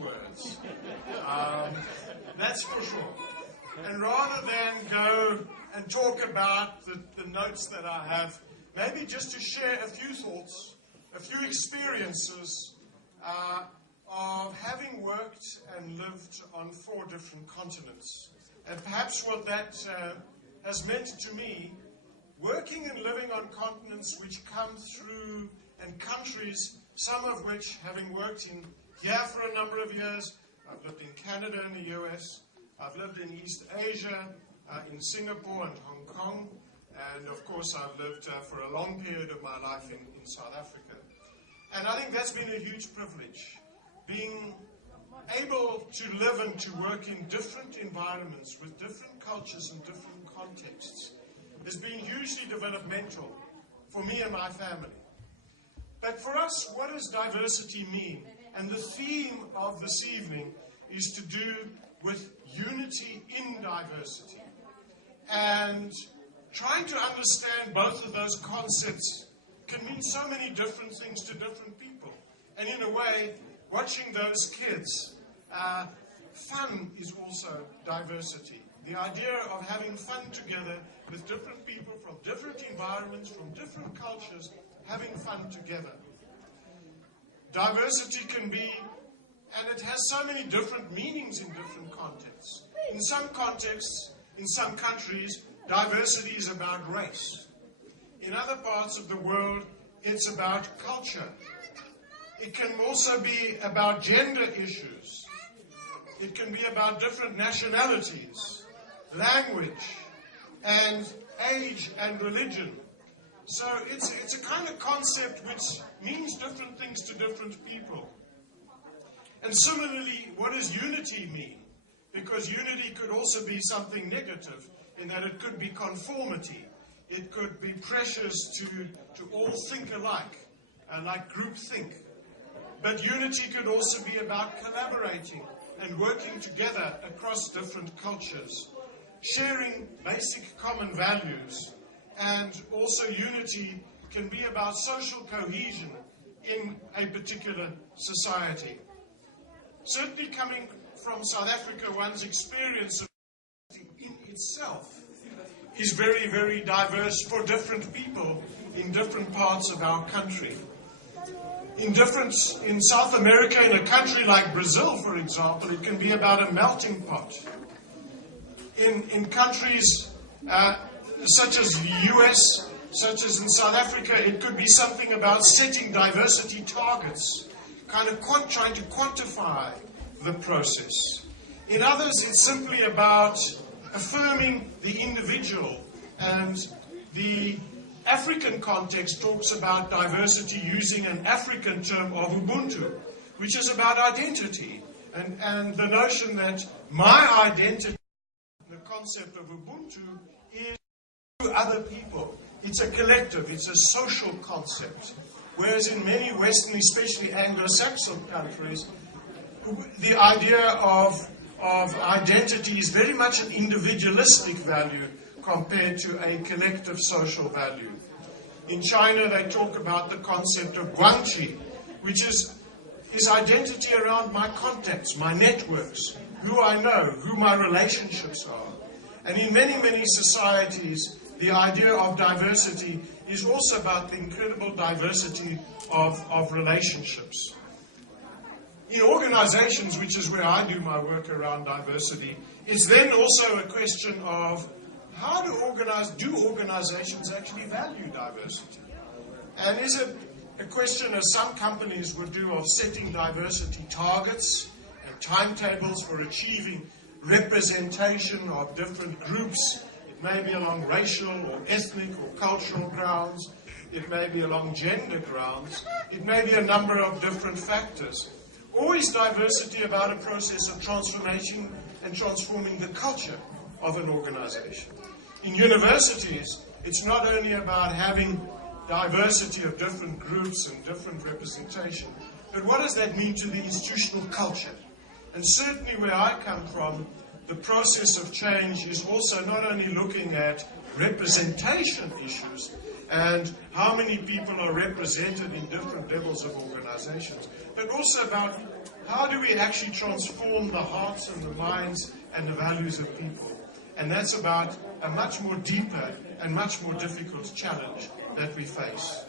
words. That's for sure. And rather than go and talk about the notes that I have, maybe just to share a few thoughts, a few experiences of having worked and lived on 4 different continents. And perhaps what that has meant to me, working and living on continents which come through, and countries, some of which, having worked in here for a number of years, I've lived in Canada and the US, I've lived in East Asia, in Singapore and Hong Kong, and of course I've lived for a long period of my life in South Africa. And I think that's been a huge privilege, being able to live and to work in different environments with different cultures and different contexts has been hugely developmental for me and my family. But for us, what does diversity mean? And the theme of this evening is to do with unity in diversity. And trying to understand both of those concepts can mean so many different things to different people. And in a way, watching those kids, fun is also diversity. The idea of having fun together with different people from different environments, from different cultures, having fun together. Diversity can be, and it has so many different meanings in different contexts. In some contexts, in some countries, diversity is about race. In other parts of the world, it's about culture. It can also be about gender issues. It can be about different nationalities, language, and age and religion. So it's a kind of concept which means different things to different people. And similarly, what does unity mean? Because unity could also be something negative, in that it could be conformity. It could be pressures to all think alike, like groupthink. But unity could also be about collaborating and working together across different cultures, sharing basic common values. And also unity can be about social cohesion in a particular society. Certainly coming from South Africa, one's experience of in itself is very, very diverse for different people in different parts of our country. In South America, in a country like Brazil, for example, it can be about a melting pot. In countries such as the US, such as in South Africa, it could be something about setting diversity targets, kind of trying to quantify the process. In others, it's simply about affirming the individual, and the African context talks about diversity using an African term of Ubuntu, which is about identity, and the notion that my identity, the concept of Ubuntu, is to other people. It's a collective, it's a social concept. Whereas in many Western, especially Anglo-Saxon countries, the idea of identity is very much an individualistic value compared to a collective social value. In China, they talk about the concept of guanxi, which is identity around my contacts, my networks, who I know, who my relationships are. And in many, many societies, the idea of diversity is also about the incredible diversity of relationships. In organizations, which is where I do my work around diversity, it's then also a question of how do organizations actually value diversity? And is it a question, as some companies would do, of setting diversity targets and timetables for achieving representation of different groups? It may be along racial or ethnic or cultural grounds. It may be along gender grounds. It may be a number of different factors. Always diversity about a process of transformation and transforming the culture of an organization. In universities, it's not only about having diversity of different groups and different representation, but what does that mean to the institutional culture? And certainly where I come from, the process of change is also not only looking at representation issues and how many people are represented in different levels of organizations, but also about how do we actually transform the hearts and the minds and the values of people. And that's about a much more deeper and much more difficult challenge that we face.